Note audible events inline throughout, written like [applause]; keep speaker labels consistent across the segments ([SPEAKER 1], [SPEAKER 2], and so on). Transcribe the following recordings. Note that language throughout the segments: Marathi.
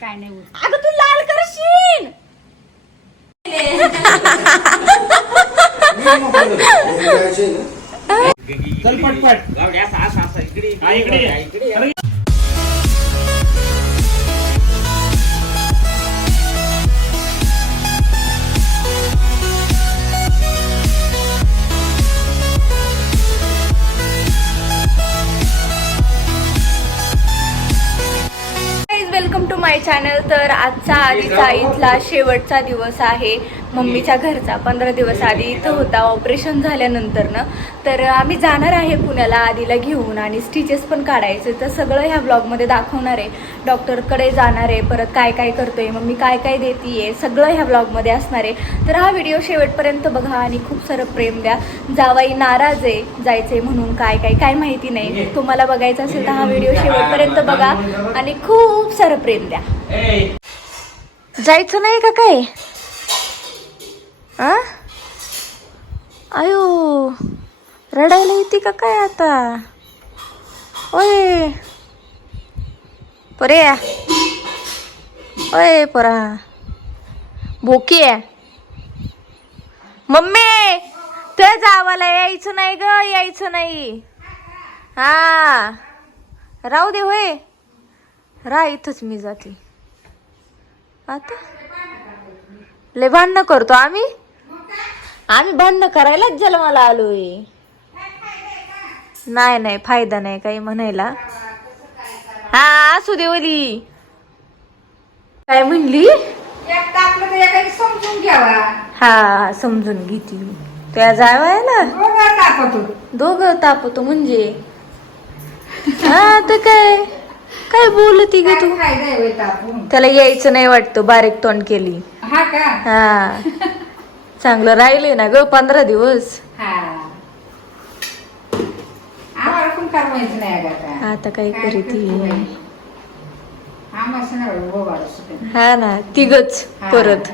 [SPEAKER 1] काय नाही होत.
[SPEAKER 2] अगं तू लाल करशील.
[SPEAKER 3] चल पटपट. हा, इकडे
[SPEAKER 2] माय चॅनल तर आजचा आधीचा इथला शेवटचा दिवस आहे. मम्मीच्या घरचा पंधरा दिवस आधी इथं होता. ऑपरेशन झाल्यानंतर ना तर आम्ही जाणार आहे पुण्याला आधीला घेऊन आणि स्टिचेस पण काढायचे. तर सगळं ह्या ब्लॉगमध्ये दाखवणार आहे. डॉक्टरकडे जाणार आहे. परत काय काय करतोय मम्मी काय काय देतीये सगळं ह्या ब्लॉगमध्ये असणार आहे. तर हा व्हिडिओ शेवटपर्यंत बघा आणि खूप सारं प्रेम द्या. जावाई नाराज आहे जायचंय म्हणून काय काय काय माहिती नाही. तुम्हाला बघायचं असेल तर हा व्हिडिओ शेवटपर्यंत बघा आणि खूप सारं प्रेम द्या.
[SPEAKER 3] ए,
[SPEAKER 2] जायचं नाही का काय? आ? आयो रडायला येते का काय आता? ओय. परे ओय परा. भोकी आहे. मम्मी ते जावाला यायचं नाही ग यायचं नाही. हा. राहू दे होय. रा इथंच मी जाते. आता? लय भांडणं करतो आम्ही? आम्ही भांडणं करायलाच जन्माला आलोय. नाही नाही फायदा नाही काही म्हणायला. हा असू दे ओली काय म्हणली?
[SPEAKER 1] समजून घ्यावा.
[SPEAKER 2] हा समजून घेते त्या जावायला
[SPEAKER 1] दोघं तापतो.
[SPEAKER 2] दोघं तापतो म्हणजे? हा तर काय? काय बोलती ग तू? त्याला यायचं नाही वाटतं बारीक तोंड केली.
[SPEAKER 1] हा का?
[SPEAKER 2] हा. [laughs] चांगलं राहिले ना ग पंधरा दिवस.
[SPEAKER 1] आता.
[SPEAKER 2] काय करीत ही? ना तिघच. परत.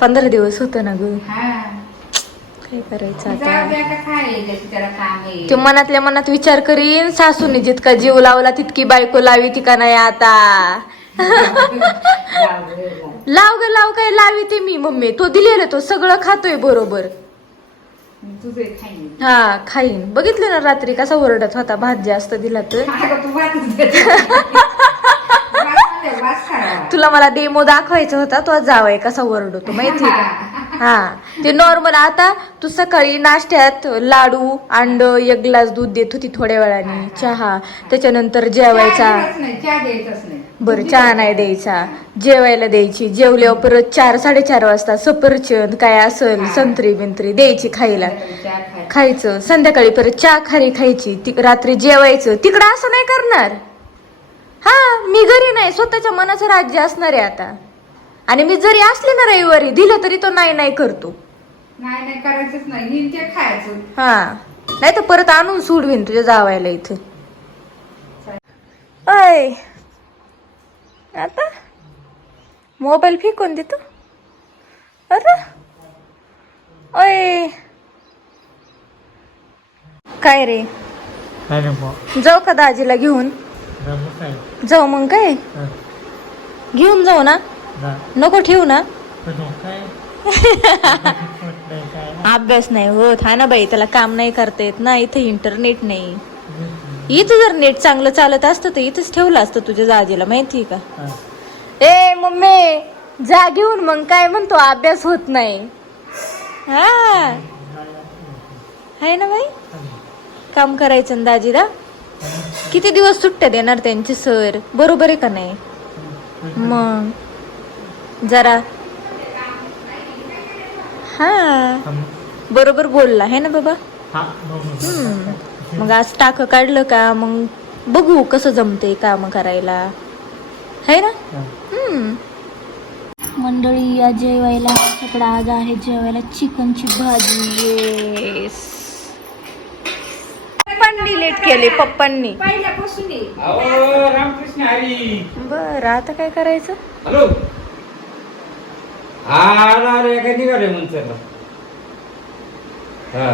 [SPEAKER 2] पंधरा दिवस होत ना ग. काय करायचं आता? ते मनातल्या मनात विचार करीन सासूने जितका जीव लावला तितकी बायको लावी ती का नाही आता. [laughs] लाव ग लाव काय लावी ते मी मम्मी. तो दिलेला तो सगळं खातोय बरोबर. हा खाईन. बघितलं ना रात्री कसा ओरडत होता भात जास्त दिला तर. [laughs] तुला मला डेमो दाखवायचा होता तो जावाय कसा ओरडतो माहिती का? [laughs] हा ते नॉर्मल आता तू सकाळी नाश्त्यात लाडू अंड एक ग्लास दूध देत होती थोड्या वेळाने चहा त्याच्यानंतर जेवायचा. बरं चहा नाही द्यायचा. जेवायला द्यायची. जेवल्यावर परत चार साडेचार वाजता सफरचंद काय असेल संत्री बिंत्री द्यायची खायला. खायचं. संध्याकाळी परत चहा खारी खायची. रात्री जेवायचं. तिकडं असं नाही करणार. हा मी घरी नाही. स्वतःच्या मनाचं राज्य असणार आहे आता. आणि मी जरी असले ना रविवारी दिलं तरी तो नाही नाही करतो.
[SPEAKER 1] नाही नाही करायचंच नाही. खायचं.
[SPEAKER 2] हा. नाही तर परत आणून सोडवीन तुझ्या जावायला इथे. अय आता? मोबाईल फेकून देतो. अरे? अय काय रे? जाऊ का दाजीला घेऊन? जाऊ मग काय? घेऊन जाऊ ना. नको ठेवू ना? [laughs] अभ्यास नाही होत. हा ना बाई त्याला काम नाही करता येत ना. इथं इंटरनेट नाही. इथं जर नेट चांगलं चालत असतं तर इथंच ठेवलं असतं तुझ्या जाजीला माहिती का?
[SPEAKER 3] हा.
[SPEAKER 2] ए मम्मी जा घेऊन मग काय म्हणतो अभ्यास होत नाही. हा. आहे ना बाई? काम करायचं ना दाजीला? किती दिवस सुट्ट्या देणार त्यांचे सर? बरोबर आहे का नाही? मग जरा. हा. बरोबर बोलला है ना बाबा?
[SPEAKER 3] हा.
[SPEAKER 2] हम्म. मग आज टाक काढलं का? मग बघू कसं जमते काम करायला. है ना. हम्म. मंडळी या जेवायला आमच्याकडे आज आहे जेवायला चिकनची भाजी. येस पप्पांनी लेट केले पप्पांनी. बर आता काय करायचं?
[SPEAKER 3] हॅलो. हा आला आला काय निघाले म्हणतो हा.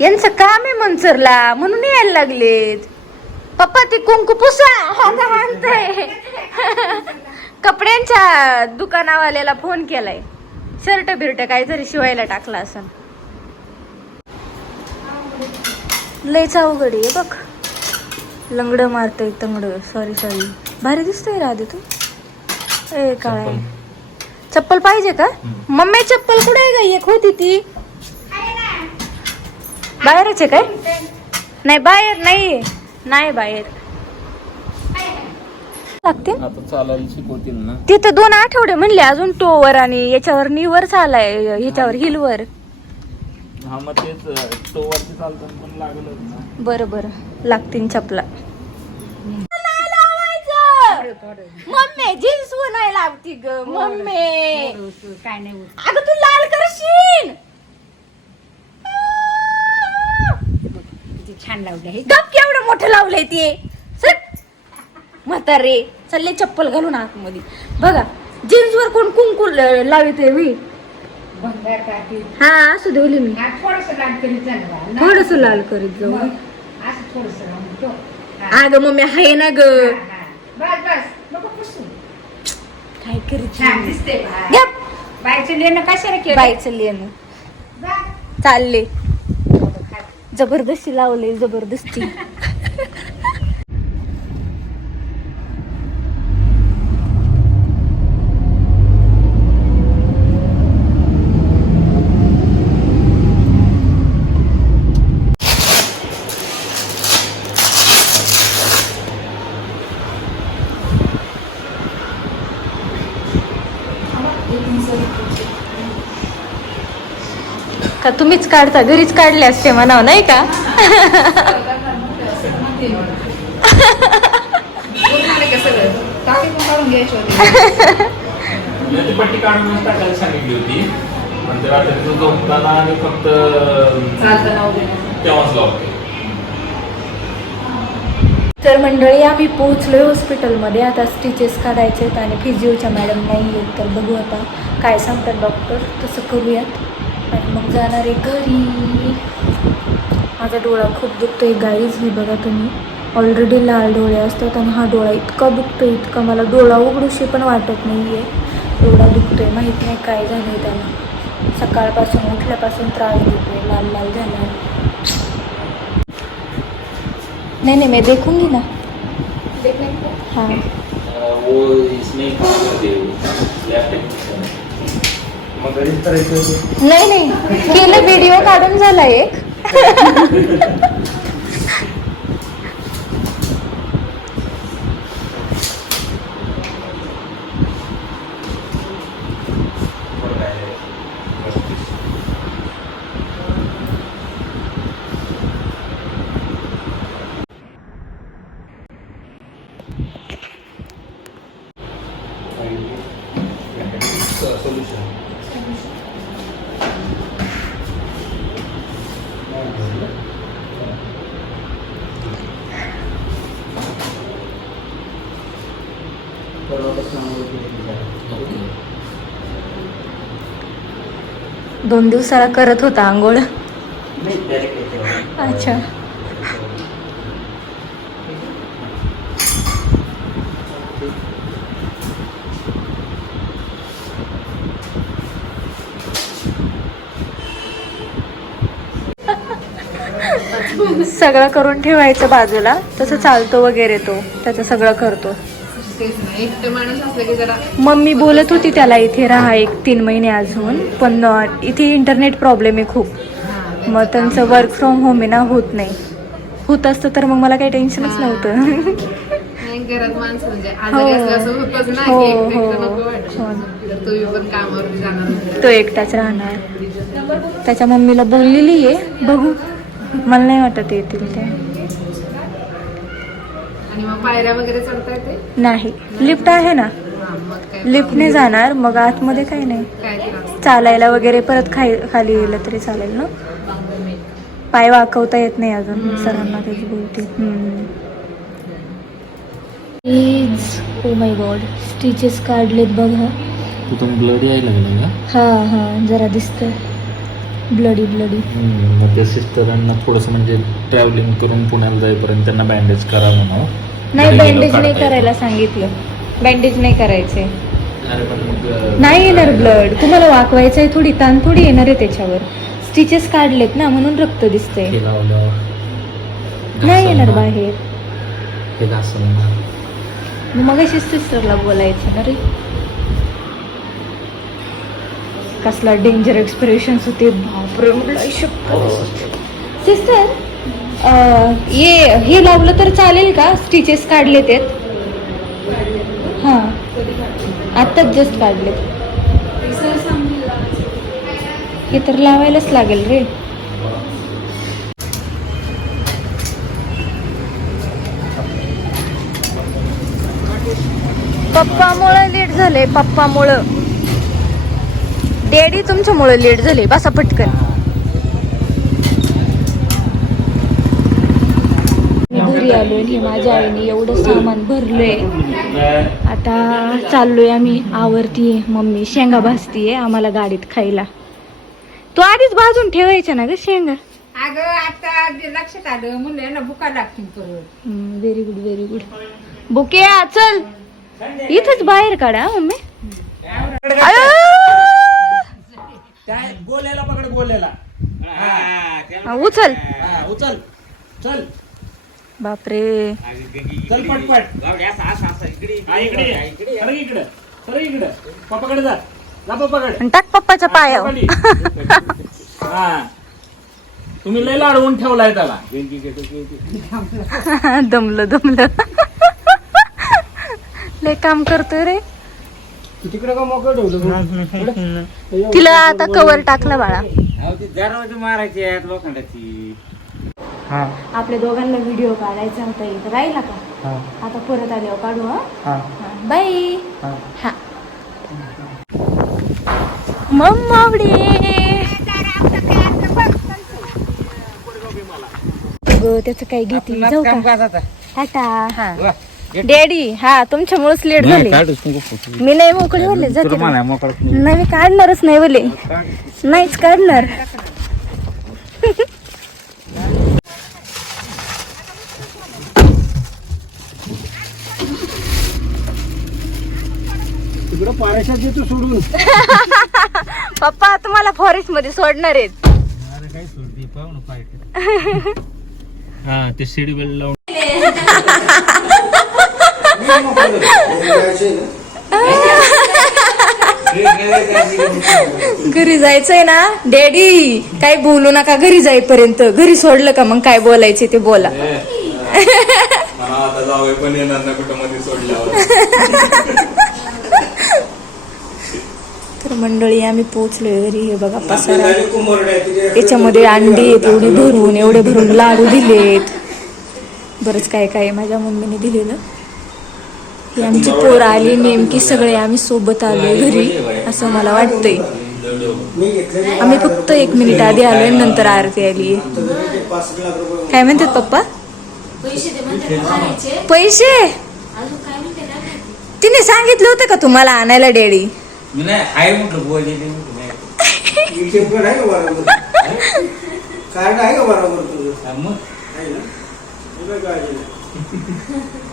[SPEAKER 2] यांचं काम आहे मनसरला म्हणून यायला लागलेत. पप्पा ती कुंकू पुसा. आता म्हणतोय कपड्यांच्या दुकानावाल्याला फोन केलाय. शर्ट बिर्ट काहीतरी शिवायला टाकला असं लयच अवघड आहे बघ. लंगड मारतय तंगड. सॉरी सॉरी भारी दिसतोय राधे तू. ए काय चप्पल. पाहिजे का? मम्मी चप्पल कुठे आहे का एक होती ती. बाहेरच आहे काय? नाही बाहेर नाही. नाही बाहेर. लागते?
[SPEAKER 3] आता चालायला शिकवतील ना.
[SPEAKER 2] तिथं दोन आठवडे म्हणले अजून टोवर आणि याच्यावर निवर चालाय ह्याच्यावर हिलवर.
[SPEAKER 3] हा मग तेच टोवरती चालताना पण लागलं ना.
[SPEAKER 2] बरं बरं. लागतील चपला. मम्मी जीन्स नाही लावती ग मम्मी.
[SPEAKER 1] काय नाही
[SPEAKER 2] अगं तू लाल करशील.
[SPEAKER 1] छान लावलं हे
[SPEAKER 2] गप केवढं मोठं लावलंय ते. सट म्हातारे चालले चप्पल घालून आतमध्ये. बघा जीन्स वर कोण कुंकू लाविते
[SPEAKER 1] भंगार टाकी
[SPEAKER 2] हा असू देवली मी
[SPEAKER 1] थोडस लाल करीत. ना.
[SPEAKER 2] थोडस लाल करीत जाऊ.
[SPEAKER 1] मग असं थोडस लावून ठेव.
[SPEAKER 2] अगं मम्मी आहे ना ग.
[SPEAKER 1] बस बस. नको पुसू.
[SPEAKER 2] काय करीत
[SPEAKER 1] छान दिसते बा.
[SPEAKER 2] गप
[SPEAKER 1] बाईचं लेणं कशाला केलं
[SPEAKER 2] लेणं. चालले. जबरदस्ती लावले जबरदस्ती. का तुम्हीच काढता घरीच काढले असते म्हणावं नाही का?
[SPEAKER 3] पट्टी काढून टाकायला सांगितली होती. रात्रीचं झोपताना आणि फक्त तेव्हाच लावते
[SPEAKER 2] तर मंडळी आम्ही पोहोचलोय हॉस्पिटलमध्ये आता स्टिचेस काढायचे आहेत आणि फिजिओच्या मॅडम नाही आहेत तर बघू आता काय सांगतात डॉक्टर तसं करूयात. आणि मग जाणार आहे घरी. माझा डोळा खूप दुखतोय गाईज हे बघा तुम्ही. ऑलरेडी लाल डोळे असतात आणि हा डोळा इतका दुखतोय इतका मला डोळा उघडूशी पण वाटत नाही आहे एवढा दुखतोय माहीत नाही काय झालं आहे त्याला. सकाळपासून उठल्यापासून त्रास देतोय लाल लाल झाला नहीं नहीं मैं देखूंगी ना हाँ
[SPEAKER 3] वो इसमें मग घरीच करायचं होतं
[SPEAKER 2] नाही नाही. केलं व्हिडिओ काढून झाला एक. [laughs] दोन दिवसाला करत होता आंघोळ. अच्छा. सगळं करून ठेवायचं बाजूला. तसं चालतो वगैरे तो. त्याचं सगळं करतो.
[SPEAKER 1] एकटं माणूस असलं की जरा
[SPEAKER 2] मम्मी बोलत होती त्याला इथे राहा एक तीन महिने अजून. पण अ, इथे इंटरनेट प्रॉब्लेम आहे खूप. मग त्यांचं वर्क फ्रॉम होम आहे ना होत नाही. होत असतं तर मग मला काही टेन्शनच नव्हतं.
[SPEAKER 4] नाही घरात माणसं म्हणजे आजारी
[SPEAKER 2] हो.
[SPEAKER 4] असलं असं होतच ना
[SPEAKER 2] हो,
[SPEAKER 4] की एकटं
[SPEAKER 2] हो.
[SPEAKER 4] वाटत.
[SPEAKER 2] हो.
[SPEAKER 4] तर तुम्ही पण कामावरती जाणार. होते.
[SPEAKER 2] तो एकटाच राहणार. त्याच्या मम्मीला बोललेली आहे. बघू. मला नाही वाटत येतील ते.
[SPEAKER 4] आणि मग पायऱ्या वगैरे चढता येते?
[SPEAKER 2] नाही. लिफ्ट आहे ना.
[SPEAKER 4] हा, मग काय
[SPEAKER 2] लिफ्टने जाणार मग आतमध्ये काही नाही.
[SPEAKER 4] काय त्रास?
[SPEAKER 2] चालायला वगैरे परत खाई खाली गेलं तरी चालेल ना. पाय वाकवता येत नाही अजून सरांना त्याची बोलते please oh my God stitches काढलेत बघा.
[SPEAKER 3] तू ब्लड यायला लागला का?
[SPEAKER 2] हा हा जरा दिसतंय. ब्लडी ब्लडी
[SPEAKER 3] मग त्या सिस्टरांना थोडंसं म्हणजे ट्रॅव्हलिंग करून पुण्याला जाईपर्यंत त्यांना बँडेज करा म्हणून.
[SPEAKER 2] नाही बँडेज नाही करायला सांगितलं. बँडेज नाही करायचे. नाही येणार ब्लड तुम्हाला वाकवायचं आहे थोडी ताण थोडी येणार आहे त्याच्यावर. स्टिचेस काढलेत ना म्हणून रक्त दिसतंय. नाही येणार. बाहेर. मग अशी सिस्टरला बोलायचं ना रे. कसला डेंजर एक्सप्रेशन्स होते. बापरे सिस्टर ये हे लावलं तर चालेल का? स्टिचेस काढले ते हां. आत्ताच जस्ट काढले हे तर लावायलाच लागेल रे. पप्पामुळं लेट झालंय पप्पामुळं. डॅडी तुमच्यामुळं लेट झाले बसा पटकन. घरी आलोय आणि माझ्या आईने एवढं सामान भरलंय. आता चाललोय आम्ही आवरतीये मम्मी शेंगा भाजतीये आम्हाला गाडीत खायला. तू आधीच भाजून ठेवायच्या ना ग शेंगा?
[SPEAKER 1] अगं आता लक्षात आलं मुलं ना बुका लागतील परत.
[SPEAKER 2] Very good very good bouquet चल. इथंच बाहेर काढा हा, मम्मी आयो!
[SPEAKER 3] काय गोल्याला पकड गोल्याला
[SPEAKER 2] हा, उचल
[SPEAKER 3] उचल चल
[SPEAKER 2] बापरे.
[SPEAKER 3] चल पटपट. इकडे ये. सरक इकडं? सरक इकडं? पप्पाकडे जा. जा पप्पाकडे.
[SPEAKER 2] आणि टाक पप्पाच्या पायावर.
[SPEAKER 3] हा. तुम्ही लय लाडवून ठेवलाय त्याला. [laughs]
[SPEAKER 2] दमलं दमलं. लय काम करतोय रे.
[SPEAKER 5] तिकडे का मोकळ ठेवलं
[SPEAKER 2] तिला आता कवर टाकला बाळा.
[SPEAKER 5] मारायची आहेत लोखंडाची.
[SPEAKER 2] आपल्या दोघांना व्हिडिओ काढायचा होता इथं राहिला का?
[SPEAKER 5] हा.
[SPEAKER 2] आता परत आल्यावर काढू हा?
[SPEAKER 5] हा.
[SPEAKER 2] बाय
[SPEAKER 5] हा.
[SPEAKER 2] मम्मावडे त्याच काही घेतली जाऊ का? टाटा. डॅडी हा तुमच्यामुळेच लेट झाले. मी नाही मोकळे झाले जाते? नाही. मी काढणारच नाही बोले. नाहीच काढणार. [laughs]
[SPEAKER 5] देतो सोडून. [laughs]
[SPEAKER 2] पप्पा तुम्हाला फॉरेस्टमध्ये सोडणार आहेत.
[SPEAKER 3] हा ते सीडी बेल्ट लावून.
[SPEAKER 2] घरी जायचंय ना डॅडी काही बोलू नका घरी जाईपर्यंत. घरी सोडलं का मग काय बोलायचे ते बोला.
[SPEAKER 6] मला आता जावं पण येणार नाही कुठं मध्ये सोडल्यावर. [laughs]
[SPEAKER 2] मंडळी आम्ही पोहोचलोय घरी. हे बघा पसारा. याच्यामध्ये अंडी आहेत एवढी भरून एवढे भरून लाडू दिलेत. बरंच काय काय माझ्या मम्मीने दिलेलं. ही आमची पोर आली नेमकी सगळे आम्ही सोबत आलोय घरी असं मला वाटतंय. आम्ही फक्त एक मिनिट आधी आलोय नंतर आरती आली. काय म्हणतात पप्पा? पैसे तिने सांगितलं होतं का तुम्हाला आणायला डॅडी?
[SPEAKER 6] मी नाही आहे म्हटलं ते म्हटलं नाही.
[SPEAKER 5] आहे का बरोबर कार्ड आहे. का बरोबर तुझं?
[SPEAKER 6] हा, मग?
[SPEAKER 5] आहे ना? तुला काय?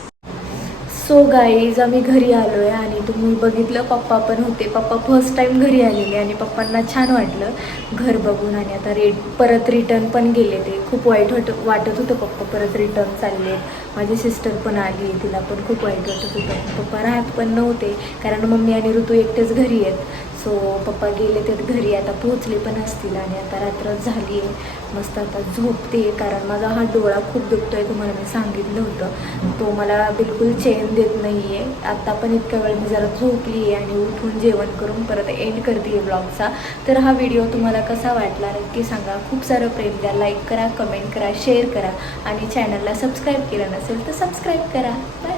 [SPEAKER 2] सो गाईज आम्ही घरी आलो आहे आणि तुम्ही बघितलं पप्पा पण होते. पप्पा फर्स्ट टाइम घरी आलेले आणि पप्पांना छान वाटलं घर बघून आणि आता रेट परत रिटर्न पण गेले ते. खूप वाईट वाट वाटत होतं पप्पा परत रिटर्न चालले. माझी सिस्टर पण आली तिला पण खूप वाईट वाटत होतं. पप्पा राहत पण नव्हते कारण मम्मी आणि ऋतू एकटेच घरी आहेत. सो पप्पा गेले ते घरी आता पोहोचले पण असतील आणि आता रात्र झाली आहे. मस्त आता झोपते कारण माझा हा डोळा खूप दुखतो आहे तुम्हाला मी सांगितलं होतं. तो मला बिलकुल चेन देत नाही आहे आत्ता पण इतक्या वेळ मी जरा झोपली आहे आणि उठून जेवण करून परत एंड करते आहे ब्लॉगचा तर हा व्हिडिओ तुम्हाला कसा वाटला नक्की सांगा. खूप सारं प्रेम द्या. लाईक करा कमेंट करा शेअर करा. आणि चॅनलला सबस्क्राईब केलं नसेल तर सबस्क्राईब करा. बाय